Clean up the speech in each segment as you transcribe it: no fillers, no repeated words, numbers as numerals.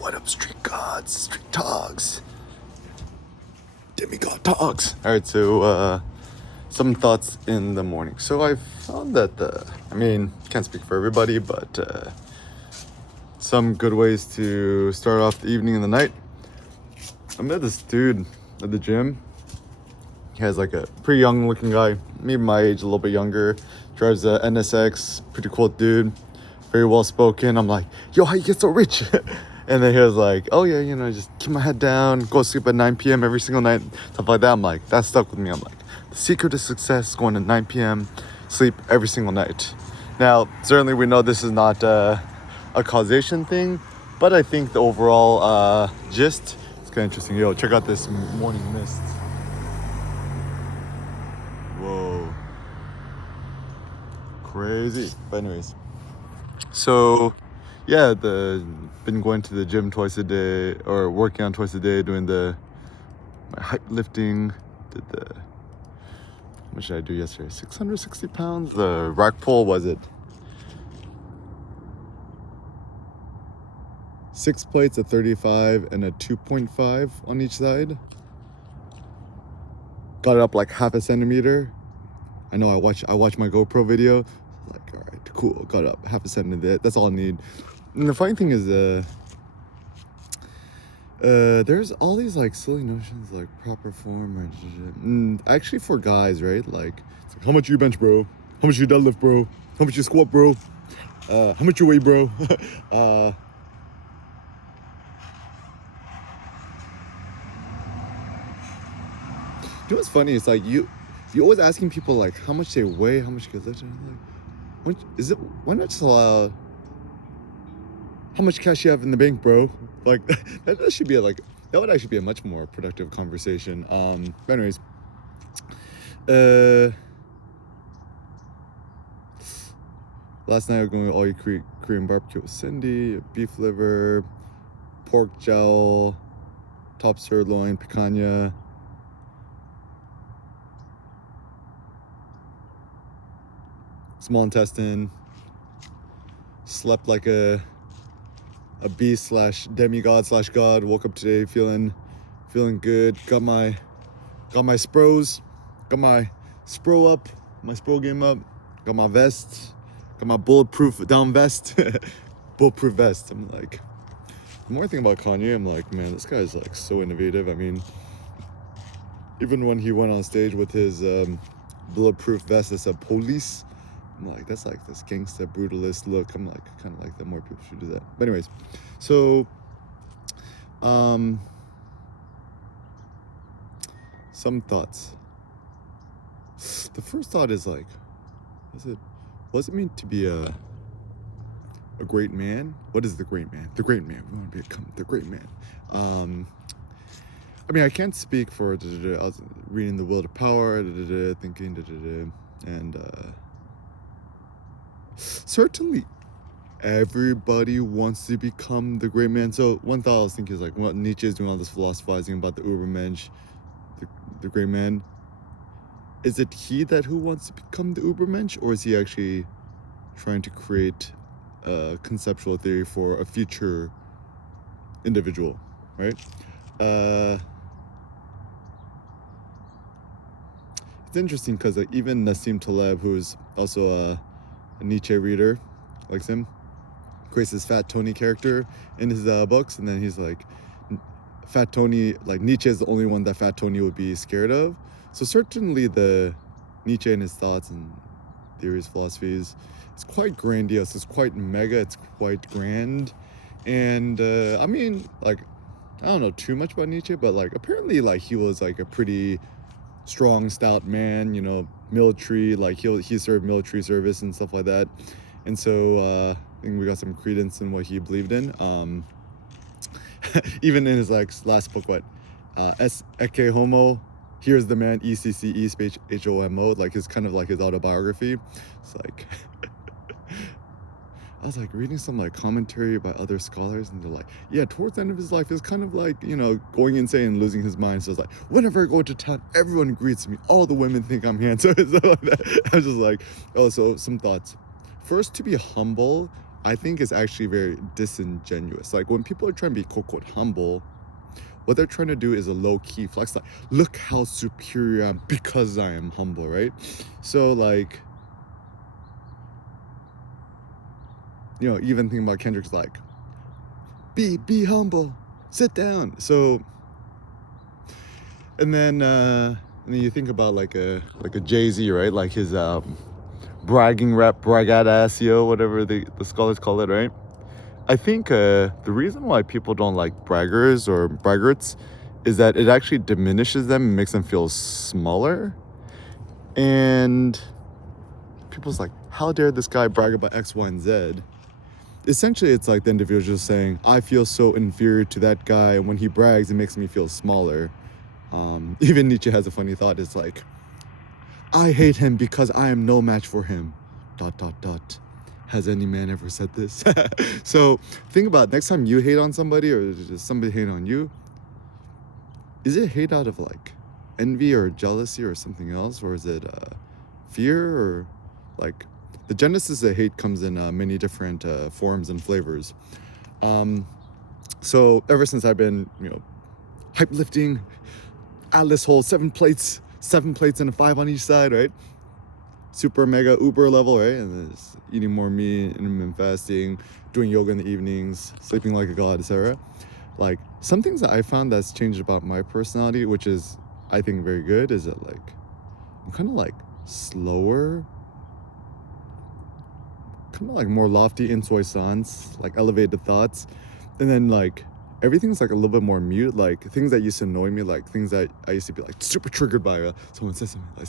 what up, street gods, street dogs, demigod dogs. All right, so some thoughts in the morning. So I found that can't speak for everybody, but some good ways to start off the evening and the night. I met this dude at the gym. He has like a pretty young looking guy, maybe my age, a little bit younger. Drives a NSX, pretty cool dude, very well spoken. I'm like, yo, how you get so rich? And then he was like, oh yeah, just keep my head down, go sleep at 9 p.m. every single night, stuff like that. I'm like, that stuck with me. I'm like, the secret to success is going to 9 p.m., sleep every single night. Now, certainly we know this is not a causation thing, but I think the overall gist is kind of interesting. Yo, check out this morning mist. Whoa. Crazy. But anyways, so yeah, been going to the gym twice a day, or working out twice a day, doing my height lifting. How much did I do yesterday? 660 pounds. The rack pull, was it 6 plates, a 35 and a 2.5 on each side. Got it up like half a centimeter. I know I watched my GoPro video. Like, all right, cool. Got it up half a centimeter. That's all I need. And the funny thing is, there's all these like silly notions like proper form or actually for guys, right? Like, it's like, how much you bench, bro? How much you deadlift, bro? How much you squat, bro? How much you weigh, bro? You know what's funny? It's like you always asking people like how much they weigh, how much you can lift. And like, why not just allow how much cash you have in the bank, bro? Like that would actually be a much more productive conversation. But anyways, last night I was going to all you Korean barbecue with Cindy, beef liver, pork jowl, top sirloin, picanha. Small intestine. Slept like a beast / demigod / god. Woke up today feeling good. Got my spros. Got my spro up. My spro game up. Got my vest. Got my bulletproof down vest. Bulletproof vest. I'm like, the more I think about Kanye, I'm like, man, this guy's like so innovative. I mean, even when he went on stage with his bulletproof vest that said police, I'm like, that's like this gangsta brutalist look. I'm like, kind of like that more people should do that. But anyways, so some thoughts. The first thought is like, what does it mean to be a great man? What is the great man? The great man. We want to become the great man. I can't speak for. I was reading The Will to Power, thinking, and certainly everybody wants to become the great man. So one thought I was thinking is like, what Nietzsche is doing all this philosophizing about the Ubermensch, the great man. Is it he who wants to become the Ubermensch, or is he actually trying to create a conceptual theory for a future individual, right? It's interesting because like, even Nassim Taleb, who's also a Nietzsche reader, likes him, creates this Fat Tony character in his books, and then he's like, Fat Tony, like Nietzsche is the only one that Fat Tony would be scared of. So certainly the Nietzsche and his thoughts and theories, philosophies, it's quite grandiose, it's quite mega, it's quite grand. And I don't know too much about Nietzsche, but like apparently like he was like a pretty strong, stout man, military, like he served military service and stuff like that. And so I think we got some credence in what he believed in. Even in his like last book, Ecce Homo, Here's the Man, ECCE space HOMO, like it's kind of like his autobiography. It's like I was like reading some like commentary by other scholars, and they're like, yeah, towards the end of his life, it's kind of like, going insane and losing his mind. So it's like, whenever I go to town, everyone greets me. All the women think I'm handsome. So like that. I was just like, oh, so some thoughts. First, to be humble I think is actually very disingenuous. Like when people are trying to be quote unquote humble, what they're trying to do is a low-key flex, like look how superior I am because I am humble, right? So like, you know, even thinking about Kendrick's like, be humble, sit down. So and then you think about like a Jay-Z, right? Like his bragging rap, braggadasio, whatever the scholars call it, right? I think the reason why people don't like braggers or braggarts is that it actually diminishes them and makes them feel smaller. And people's like, how dare this guy brag about X, Y, and Z? Essentially, it's like the individual just saying, I feel so inferior to that guy, and when he brags, it makes me feel smaller. Even Nietzsche has a funny thought. It's like, I hate him because I am no match for him. ... Has any man ever said this? So think about it. Next time you hate on somebody or just somebody hate on you, is it hate out of like envy or jealousy or something else? Or is it fear? Or like the genesis of hate comes in many different forms and flavors. So ever since I've been, you know, hype lifting, Atlas Hole, 7 plates and a 5 on each side, right? Super mega uber level, right? And there's eating more meat, intermittent fasting, doing yoga in the evenings, sleeping like a god, etc. Like some things that I found that's changed about my personality, which is I think very good, is that like I'm kind of like slower, kind of like more lofty intuitions, like elevated thoughts, and then like everything's like a little bit more mute. Like things that used to annoy me, like things that I used to be like super triggered by. Someone says something, like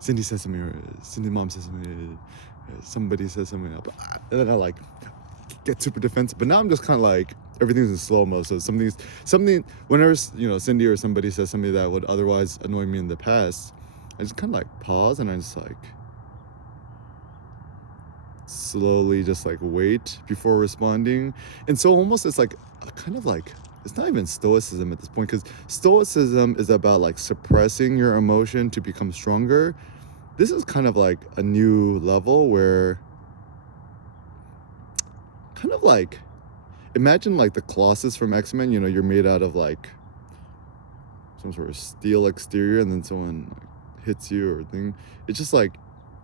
Cindy says something, or Cindy's mom says something, somebody says something, and then I like get super defensive. But now I'm just kind of like everything's in slow mo. So something whenever, you know, Cindy or somebody says something that would otherwise annoy me in the past, I just kind of like pause and I just like slowly just like wait before responding. And so almost it's like a kind of like, it's not even stoicism at this point, because stoicism is about like suppressing your emotion to become stronger. This is kind of like a new level where kind of like, imagine like the Colossus from X-Men, you know, you're made out of like some sort of steel exterior and then someone like hits you or thing. It's just like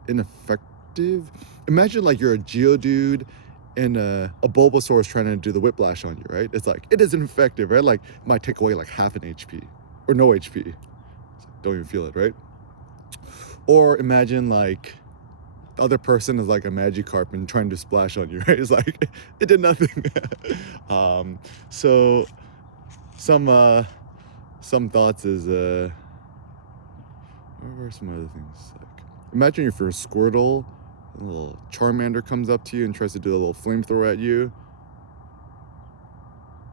ineffective. Imagine like you're a Geodude and a Bulbasaur is trying to do the whiplash on you, right? It's like, it isn't effective, right? Like it might take away like half an HP or no HP. Don't even feel it, right? Or imagine like the other person is like a Magikarp and trying to splash on you, right? It's like, it did nothing. So some thoughts is, what are some other things? Like, imagine if you're a Squirtle, a little Charmander comes up to you and tries to do a little flamethrower at you.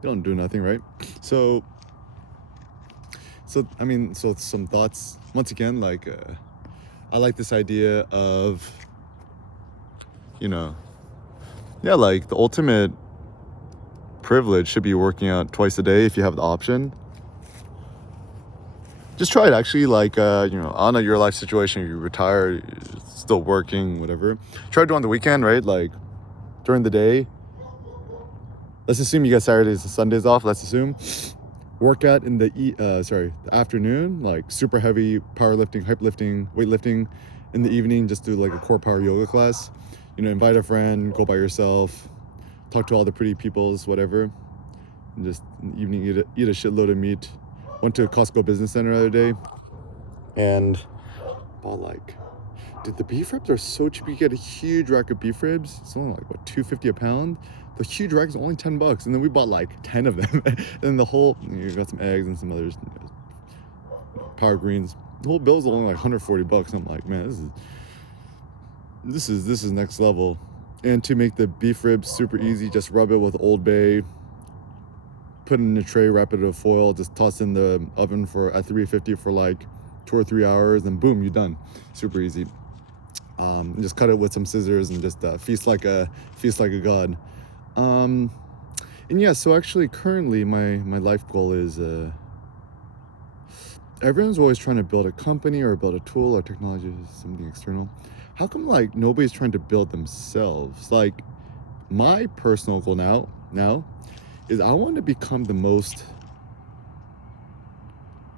You don't do nothing, right? So I mean, so some thoughts, once again, like, I like this idea of, you know, yeah, like the ultimate privilege should be working out twice a day if you have the option. Just try it, actually. Like, you know, I don't know your life situation, you're retired, you're still working, whatever. Try to do it on the weekend, right? Like during the day. Let's assume you got Saturdays and Sundays off. Let's assume workout in the afternoon, like super heavy powerlifting, hype lifting, weightlifting. In the evening, just do like a core power yoga class. You know, invite a friend, go by yourself, talk to all the pretty peoples, whatever. And just in the evening, eat a shitload of meat. Went to a Costco business center the other day and bought like, dude, the beef ribs are so cheap. You get a huge rack of beef ribs. It's only like, what, $2.50 a pound? The huge rack is only $10. And then we bought like 10 of them. And then the whole, you got some eggs and some others, power greens. The whole bill is only like $140. I'm like, man, this is next level. And to make the beef ribs super easy, just rub it with Old Bay, put it in a tray, wrap it in foil, just toss in the oven at 350 for like 2 or 3 hours, and boom, you're done. Super easy. And just cut it with some scissors and just feast like a god. And yeah, so actually currently my life goal is, everyone's always trying to build a company or build a tool or technology, something external. How come like nobody's trying to build themselves? Like, my personal goal now is I want to become the most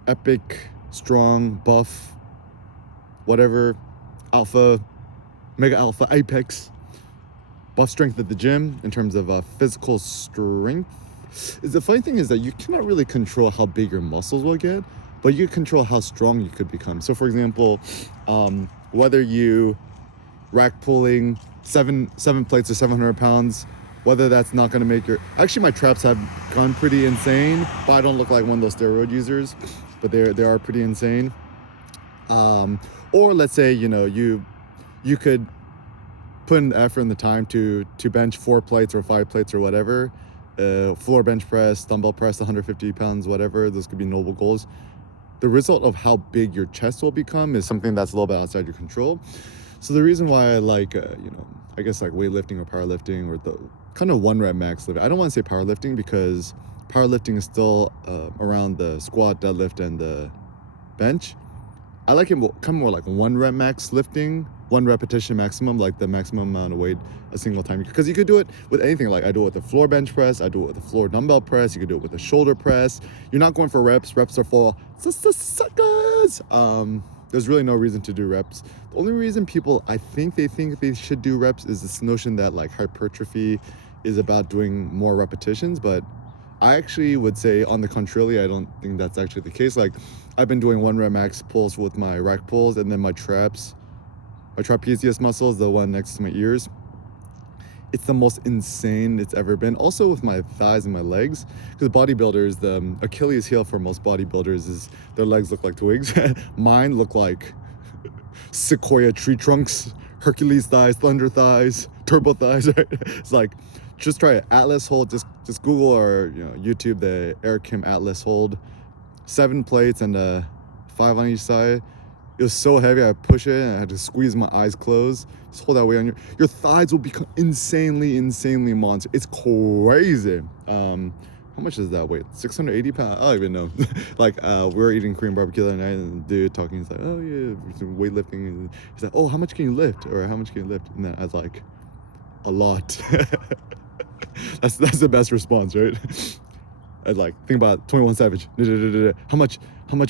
epic, strong, buff, whatever, alpha, mega alpha, apex, buff strength at the gym in terms of physical strength. The funny thing is that you cannot really control how big your muscles will get, but you can control how strong you could become. So for example, whether you rack pulling seven plates or 700 pounds, whether that's not going to make your... Actually, my traps have gone pretty insane, but I don't look like one of those steroid users, but they are pretty insane. Or let's say, you could put in the effort and the time to bench 4 plates or 5 plates or whatever, floor bench press, dumbbell press, 150 pounds, whatever. Those could be noble goals. The result of how big your chest will become is something that's a little bit outside your control. So the reason why I like, I guess like weightlifting or powerlifting or the kind of 1 rep max lift. I don't want to say powerlifting because powerlifting is still around the squat, deadlift, and the bench. I like it kind of more like 1 rep max lifting, 1 repetition maximum, like the maximum amount of weight a single time. Because you could do it with anything. Like I do it with the floor bench press, I do it with the floor dumbbell press, you could do it with the shoulder press. You're not going for reps. Reps are for suckers. There's really no reason to do reps. The only reason people, I think they should do reps is this notion that like hypertrophy is about doing more repetitions, but I actually would say on the contrary, I don't think that's actually the case. Like I've been doing 1 rep max pulls with my rack pulls, and then my trapezius muscles, the one next to my ears. It's the most insane it's ever been. Also with my thighs and my legs, because bodybuilders, the Achilles heel for most bodybuilders is their legs look like twigs. Mine look like sequoia tree trunks, Hercules thighs, thunder thighs, turbo thighs. Right? It's like, just try it. Atlas hold. Just Google or YouTube the Eric Kim Atlas hold. 7 plates and 5 on each side. It was so heavy, I push it and I had to squeeze my eyes closed. Just hold that weight on your thighs will become insanely monster. It's crazy. How much is that weight? 680 pounds? I don't even know. Like we were eating Korean barbecue the other night, and the dude talking, he's like, oh yeah, weightlifting. And he's like, oh, how much can you lift? Or how much can you lift? And then I was like, a lot. That's the best response, right? I'd like, think about 21 Savage. How much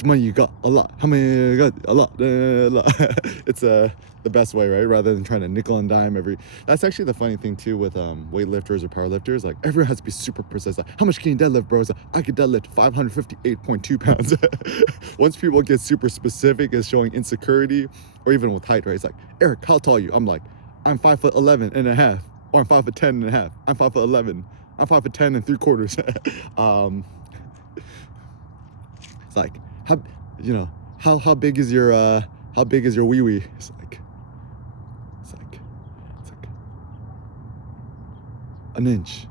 money you got? A lot. How many you got? A lot. It's the best way, right? Rather than trying to nickel and dime every... That's actually the funny thing too with weightlifters or powerlifters. Like everyone has to be super precise. Like, how much can you deadlift, bro? It's like, I could deadlift 558.2 pounds. Once people get super specific as showing insecurity, or even with height, right? It's like, Eric, how tall are you? I'm like, I'm 5'11" and a half, or I'm 5'10" and a half. I'm 5'11". I'm 5'10" and 3/4. It's like, how big is your wee wee? It's like an inch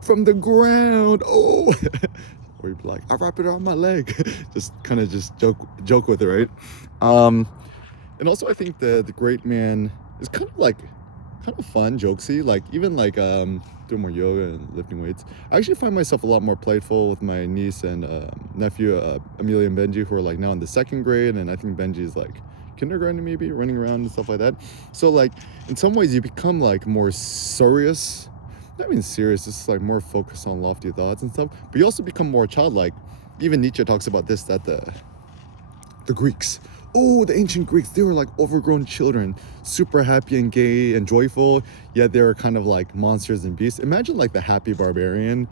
from the ground. Oh, or you'd be like, I wrap it around my leg. Just joke with it, right? And also I think the great man is kind of fun, jokesy. Like even like doing more yoga and lifting weights. I actually find myself a lot more playful with my niece and nephew, Amelia and Benji, who are like now in the 2nd grade, and I think Benji is like kindergarten maybe, running around and stuff like that. So like in some ways you become like more serious. I mean serious, it's like more focused on lofty thoughts and stuff, but you also become more childlike. Even Nietzsche talks about this, that the Greeks, the ancient Greeks, they were like overgrown children, super happy and gay and joyful, yet they were kind of like monsters and beasts. Imagine like the happy barbarian.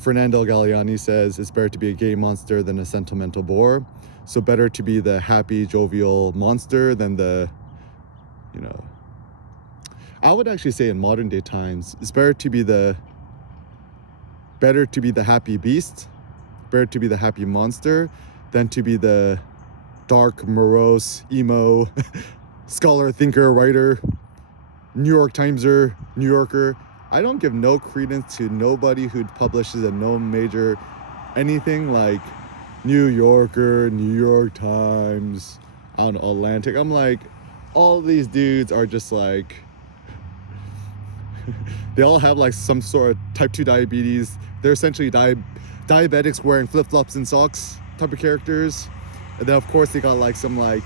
Fernando Galliani says it's better to be a gay monster than a sentimental boar. So better to be the happy, jovial monster than the, I would actually say in modern day times, it's better to be the happy beast, better to be the happy monster than to be the dark, morose, emo, scholar, thinker, writer, New York Timeser, New Yorker. I don't give no credence to nobody who publishes a no major anything like New Yorker, New York Times, I don't know, Atlantic. I'm like, all these dudes are just like, they all have like some sort of type 2 diabetes. They're essentially diabetics wearing flip-flops and socks type of characters. And then of course they got like some like,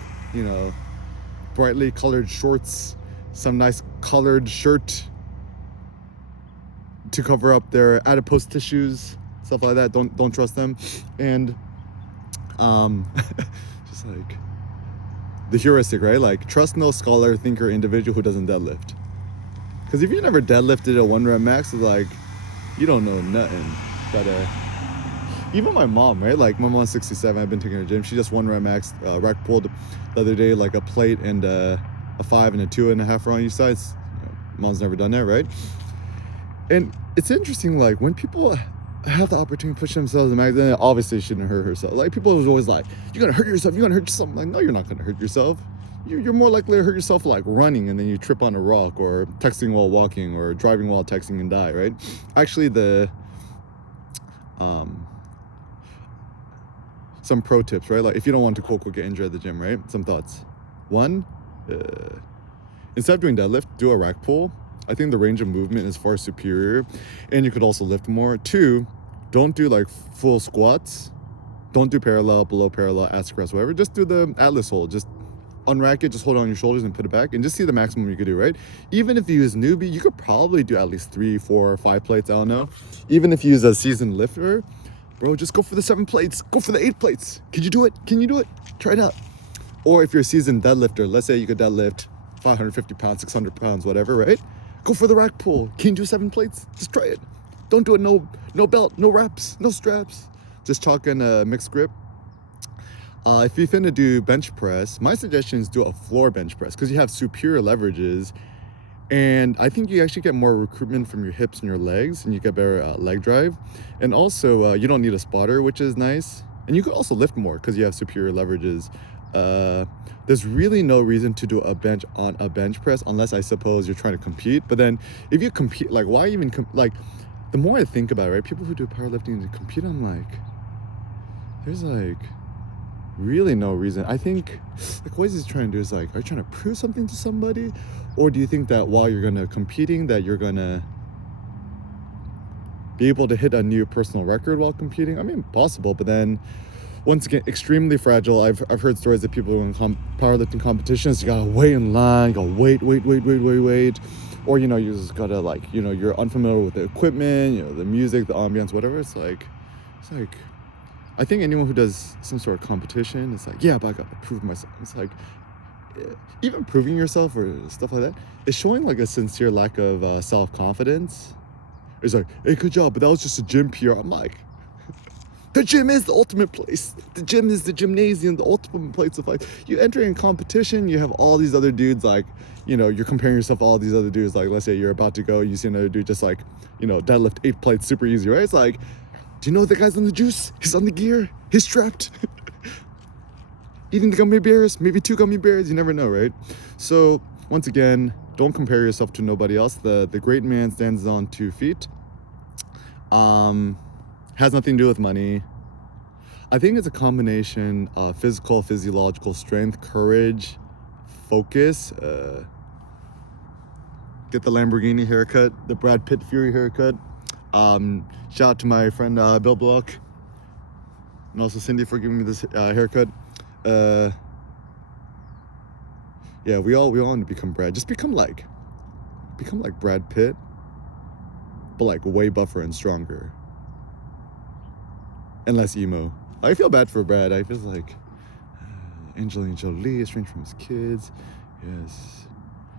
brightly colored shorts, some nice colored shirt to cover up their adipose tissues, stuff like that. Don't trust them. And just like the heuristic, right? Like, trust no scholar, thinker, individual who doesn't deadlift. Because if you never deadlifted a 1 rep max, it's like, you don't know nothing. But even my mom, right? Like, my mom's 67. I've been taking her to the gym. She just 1 rep max rack pulled the other day, like a plate and a 5 and a 2.5 on each side. Mom's never done that, right? And it's interesting, like, when people have the opportunity to push themselves, then they obviously shouldn't hurt herself. Like, people are always like, you're gonna hurt yourself, you're gonna hurt yourself. I'm like, no, you're not gonna hurt yourself. You're more likely to hurt yourself like running and then you trip on a rock, or texting while walking, or driving while texting and die, right? Actually, some pro tips, right? Like, if you don't want to quote get injured at the gym, right? Some thoughts. 1, instead of doing deadlift, do a rack pull. I think the range of movement is far superior, and you could also lift more. 2, don't do like full squats. Don't do parallel, below parallel, ass press, whatever. Just do the Atlas hold. Just unrack it, just hold it on your shoulders and put it back, and just see the maximum you could do, right? Even if you use newbie, you could probably do at least 3, 4, 5 plates, I don't know. Even if you use a seasoned lifter, bro, just go for the 7 plates, go for the 8 plates. Could you do it? Can you do it? Try it out. Or if you're a seasoned deadlifter, let's say you could deadlift 550 pounds, 600 pounds, whatever, right? Go for the rack pull. Can you do 7 plates? Just try it. Don't do it, no belt, no wraps, no straps. Just chalk in a mixed grip. If you're finna do bench press, my suggestion is do a floor bench press, because you have superior leverages, and I think you actually get more recruitment from your hips and your legs, and you get better leg drive. And also, you don't need a spotter, which is nice. And you could also lift more because you have superior leverages. There's really no reason to do a bench on a bench press, unless I suppose you're trying to compete. But then if you compete, like, why even like, the more I think about it, right, people who do powerlifting to compete, I'm like, there's like really no reason. I think, like, what is he trying to do is, like, are you trying to prove something to somebody? Or do you think that while you're gonna competing, that you're gonna be able to hit a new personal record while competing? I mean, possible, but then once again, extremely fragile. I've heard stories of people in powerlifting competitions, you gotta wait in line, you gotta wait. Or, you know, you just gotta, like, you know, you're unfamiliar with the equipment, you know, the music, the ambience, whatever. It's like, I think anyone who does some sort of competition, it's like, yeah, but I gotta prove myself. It's like, even proving yourself or stuff like that, it's showing like a sincere lack of self-confidence. It's like, hey, good job, but that was just a gym PR. I'm like, the gym is the ultimate place. The gym is the gymnasium, the ultimate place of, like, you enter in competition, you have all these other dudes, like, you know, you're comparing yourself to all these other dudes. Like, let's say you're about to go, you see another dude just, like, you know, deadlift 8 plates super easy, right? It's like, do you know the guy's on the juice? He's on the gear. He's strapped. Eating the gummy bears, maybe 2 gummy bears, you never know, right? So once again, don't compare yourself to nobody else. The great man stands on 2 feet. Has nothing to do with money. I think it's a combination of physical, physiological strength, courage, focus. Get the Lamborghini haircut, the Brad Pitt Fury haircut. Shout out to my friend Bill Block, and also Cindy for giving me this haircut. Yeah, we all want to become Brad. Just become like Brad Pitt, but like way buffer and stronger and less emo. I feel bad for Brad. I feel like Angelina Jolie, estranged from his kids. Yes,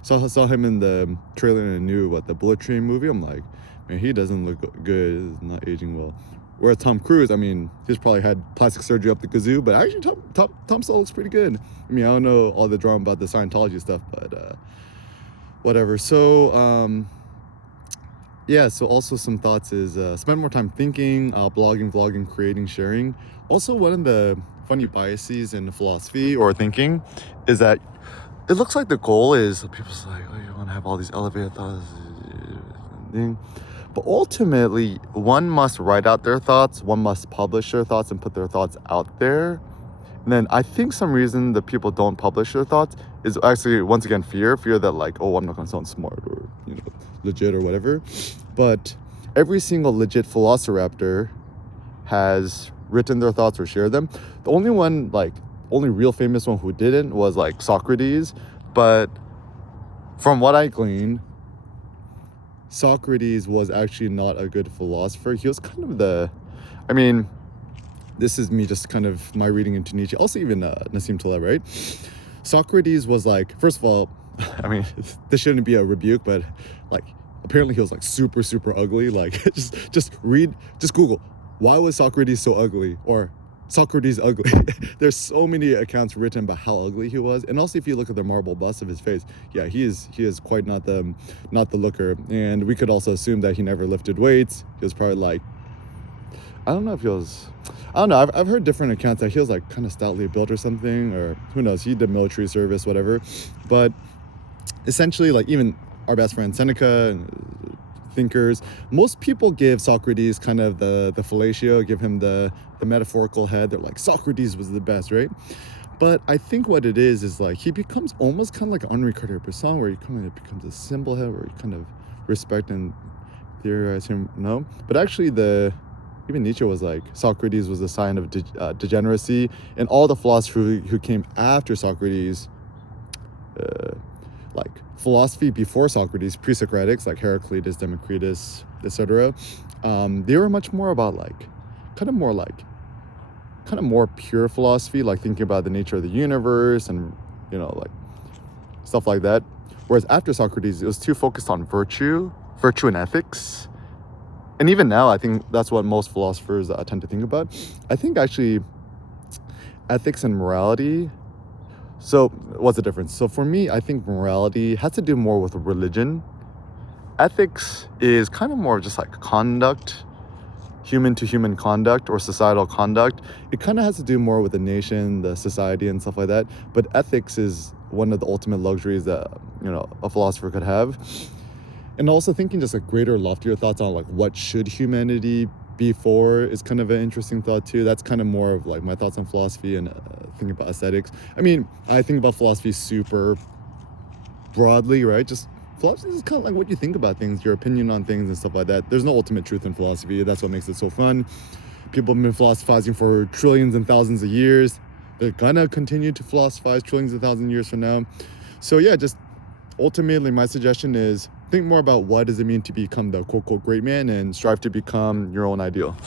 saw him in the trailer in a new the Bullet Train movie. I'm like, man, he doesn't look good. He's not aging well. Whereas Tom Cruise, I mean, he's probably had plastic surgery up the kazoo, but actually Tom still looks pretty good. I mean, I don't know all the drama about the Scientology stuff, but whatever. So yeah, so also some thoughts is spend more time thinking, blogging, vlogging, creating, sharing. Also, one of the funny biases in philosophy or thinking is that it looks like the goal is, people's like, oh, you want to have all these elevated thoughts, but ultimately one must write out their thoughts, one must publish their thoughts and put their thoughts out there. And then I think some reason that people don't publish their thoughts is actually, once again, fear that, like, oh, I'm not gonna sound smart or, you know, legit or whatever. But every single legit velociraptor has written their thoughts or shared them. The only one, like, only real famous one who didn't was like Socrates. But from what I gleaned, Socrates was actually not a good philosopher. He was kind of I mean, this is me just kind of my reading into Nietzsche. Also, even Nassim Taleb, right? Socrates was like, first of all, I mean, this shouldn't be a rebuke, but like, apparently he was like super, super ugly. Like, just Google, why was Socrates so ugly? Or Socrates ugly. There's so many accounts written about how ugly he was, and also if you look at the marble bust of his face, yeah, he is quite not the looker. And we could also assume that he never lifted weights. He was probably like, I don't know if he was, I don't know. I've heard different accounts that he was like kind of stoutly built or something, or who knows. He did military service, whatever. But essentially, like even our best friend Seneca, thinkers, most people give Socrates kind of the fellatio, give him the metaphorical head. They're like, Socrates was the best, right? But I think what it is like he becomes almost kind of like Henri Cartier-Bresson, where he kind of becomes a symbol head, where you kind of respect and theorize him. No, but actually even Nietzsche was like, Socrates was a sign of degeneracy, and all the philosophers who came after Socrates, like philosophy before Socrates, pre-Socratics like Heraclitus, Democritus, etc. They were much more about like, kind of more pure philosophy, like thinking about the nature of the universe and like stuff like that. Whereas after Socrates, it was too focused on virtue and ethics. And even now, I think that's what most philosophers tend to think about. I think actually ethics and morality. So what's the difference? So for me, I think morality has to do more with religion. Ethics is kind of more just like conduct, human to human conduct or societal conduct. It kind of has to do more with the nation, the society and stuff like that. But ethics is one of the ultimate luxuries that, a philosopher could have. And also thinking just like greater, loftier thoughts on like what should humanity be for is kind of an interesting thought too. That's kind of more of like my thoughts on philosophy and thinking about aesthetics. I mean, I think about philosophy super broadly, right? Just philosophy is kind of like what you think about things, your opinion on things and stuff like that. There's no ultimate truth in philosophy. That's what makes it so fun. People have been philosophizing for trillions and thousands of years. They're gonna continue to philosophize trillions and thousands of years from now. So yeah, just ultimately my suggestion is think more about what does it mean to become the quote-unquote great man and strive to become your own ideal.